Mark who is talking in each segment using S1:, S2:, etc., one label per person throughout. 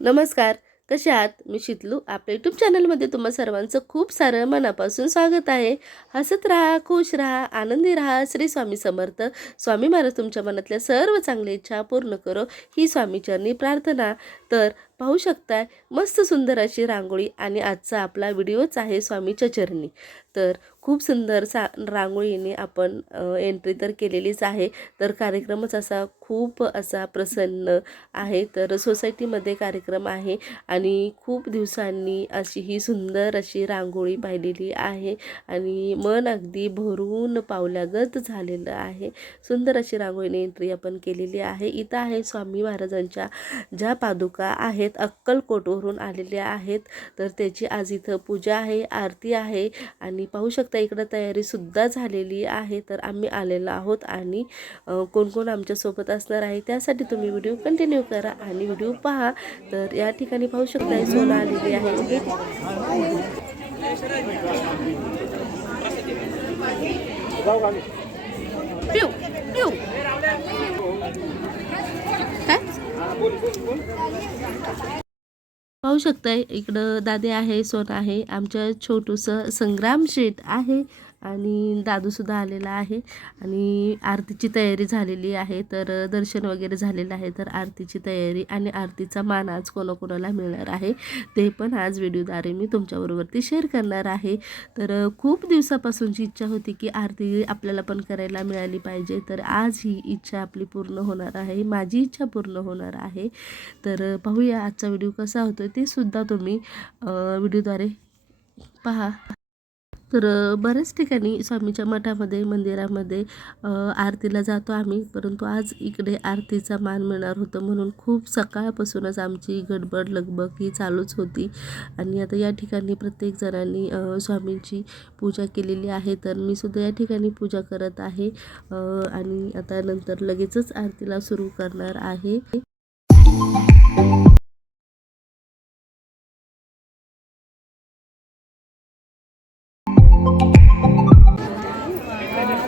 S1: नमस्कार कसे आहात? मी शितलू. आपल्या यूट्यूब चॅनलमध्ये तुम्हा सर्वांचं खूप सारं मनापासून स्वागत आहे. हसत राहा खुश राहा आनंदी राहा. श्री स्वामी समर्थ. स्वामी महाराज तुमच्या मनातल्या सर्व चांगल्या इच्छा पूर्ण करो. ही स्वामीचरणी प्रार्थना. तर पाहू शकताय. मस्त सुंदर अशी रांगोळी आणि आजचा आपला व्हिडिओच आहे स्वामीच्या चरणी. तर खूप सुंदर सा रांगोळीने आपण एंट्री तर केलेलीच आहे. तर कार्यक्रमच असा खूप असा प्रसन्न आहे. तर सोसायटीमध्ये कार्यक्रम आहे आणि खूप दिवसांनी अशी ही सुंदर अशी रांगोळी पाहिलेली आहे आणि मन अगदी भरून पावल्यागत झालेलं आहे. सुंदर अशी रांगोळीने एंट्री आपण केलेली आहे. इथं आहे स्वामी महाराजांच्या ज्या पादुका आहेत अक्कलकोटवरून आलेल्या आहेत. तर त्याची आज इथं पूजा आहे आरती आहे आणि पाहू शकता इकडं तयारीसुद्धा झालेली आहे. तर आम्ही आलेलो आहोत आणि कोण कोण आमच्यासोबत असणार आहे त्यासाठी तुम्ही व्हिडिओ कंटिन्यू करा आणि व्हिडिओ पहा. तर या ठिकाणी पाहू शकता सोनं आलेली आहे. पाहू शकताय इकडं दादे आहे सोन आहे. आमच्या छोटूसं संग्राम शेत आहे. आणि दादूसुद्धा आलेला आहे. आणि आरतीची तयारी झालेली आहे. तर दर्शन वगैरे झालेलं आहे. तर आरतीची तयारी आणि आरतीचा मान आज कोणाकोणाला मिळणार आहे. ते पण आज व्हिडिओद्वारे मी तुमच्याबरोबरती शेअर करणार आहे. तर खूप दिवसापासूनची इच्छा होती की आरती आपल्याला पण करायला मिळाली पाहिजे. तर आज ही इच्छा आपली पूर्ण होणार आहे. माझी इच्छा पूर्ण होणार आहे. तर पाहूया आजचा व्हिडिओ कसा होतो ते सुद्धा तुम्ही व्हिडिओद्वारे पहा. तर बऱ्याच ठिकाणी स्वामीच्या मठामध्ये मंदिरामध्ये आरतीला जातो आम्ही. परंतु आज इकडे आरतीचा मान मिळणार होतं म्हणून खूप सकाळपासूनच आमची गडबड लगबग ही चालूच होती. आणि आता या ठिकाणी प्रत्येक जणांनी स्वामींची पूजा केलेली आहे. तर मी सुद्धा या ठिकाणी पूजा करत आहे. आणि आता नंतर लगेचच आरतीला सुरू करणार आहे.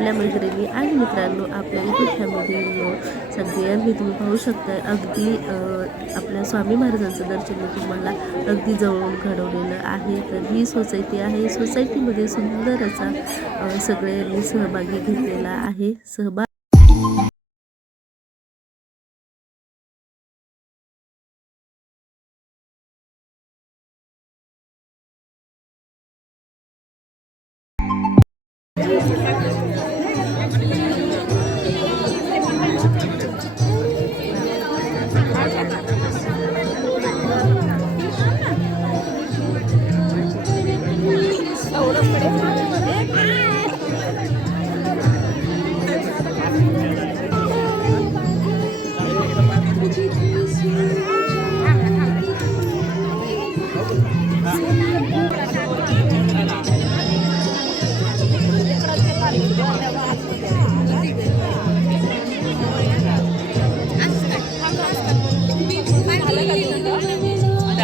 S1: आपल्या मैत्रिणी आणि मित्रांनो आपल्या युट्यूब फॅमिलीनो सगळ्यांनी तुम्ही पाहू शकता अगदी आपल्या स्वामी महाराजांचं दर्शन तुम्हाला अगदी जवळून घडवलेलं आहे. तर ही सोसायटी आहे. सोसायटीमध्ये सुंदर असा सगळ्यांनी सहभागी घेतलेला आहे. सहभाग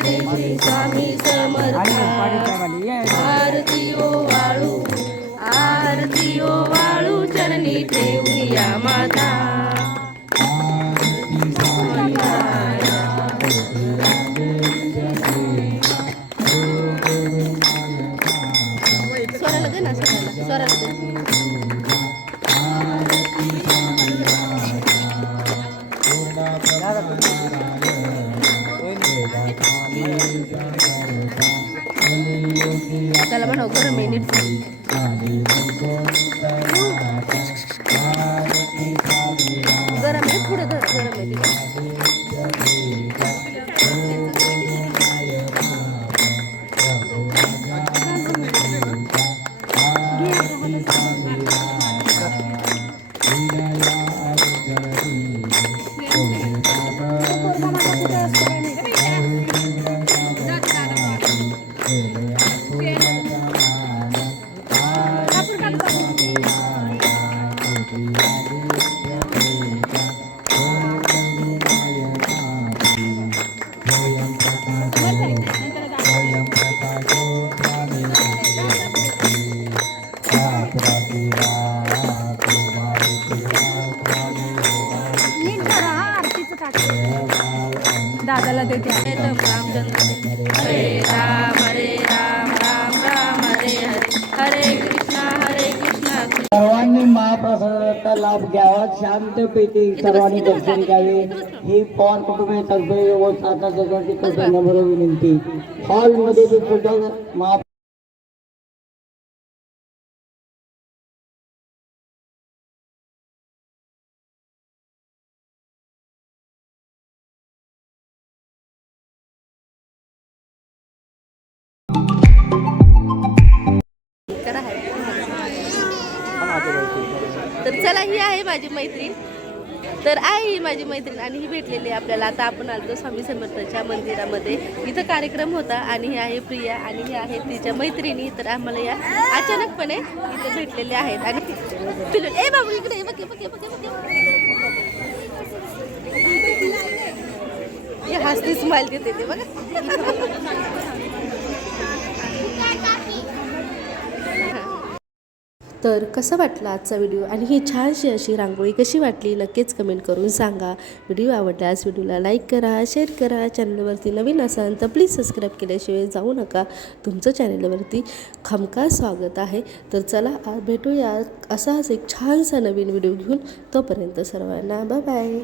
S2: श्री श्री स्वामी आरती ओ वाळू आरती ओ वाळू चरणी ठेवूया माता. स्वराला दे ना स्वराला स्वराला दे కలవని ఒక మినిట్
S1: दादाला देते.
S2: रामचंद्र राम.
S3: महाप्रसादाचा लाभ घ्यावा. शांतपैकी सर्वांनी दर्शन घ्यावे. ही पवार कुटुंबातर्फे व साता जगाची नम्र विनंती. हॉलमध्ये सुद्धा महा
S2: माझी मैत्रीण. तर आहे ही माझी मैत्रीण आणि ही भेटलेली आहे आपल्याला. आता आपण आलो स्वामी समर्थाच्या मंदिरामध्ये. इथं कार्यक्रम होता आणि ही आहे प्रिया आणि ही आहे तिच्या मैत्रिणी. तर आम्हाला या अचानकपणे इथं भेटलेले आहेत. आणि ए बाबू इकडे बघ बघ बघ हसती स्माईल देते ते बघा. तर कसं वाटलं आजचा व्हिडिओ? आणि ही छानशी अशी रांगोळी कशी वाटली? नक्कीच कमेंट करून सांगा. व्हिडिओ आवडल्यास व्हिडिओला लाईक करा शेअर करा. चॅनलवरती नवीन असाल तर प्लीज सबस्क्राईब केल्याशिवाय जाऊ नका. तुमचं चॅनलवरती खमका स्वागत आहे. तर चला आज भेटूया असाच एक छानसा नवीन व्हिडिओ घेऊन. तोपर्यंत सर्वांना बाय बाय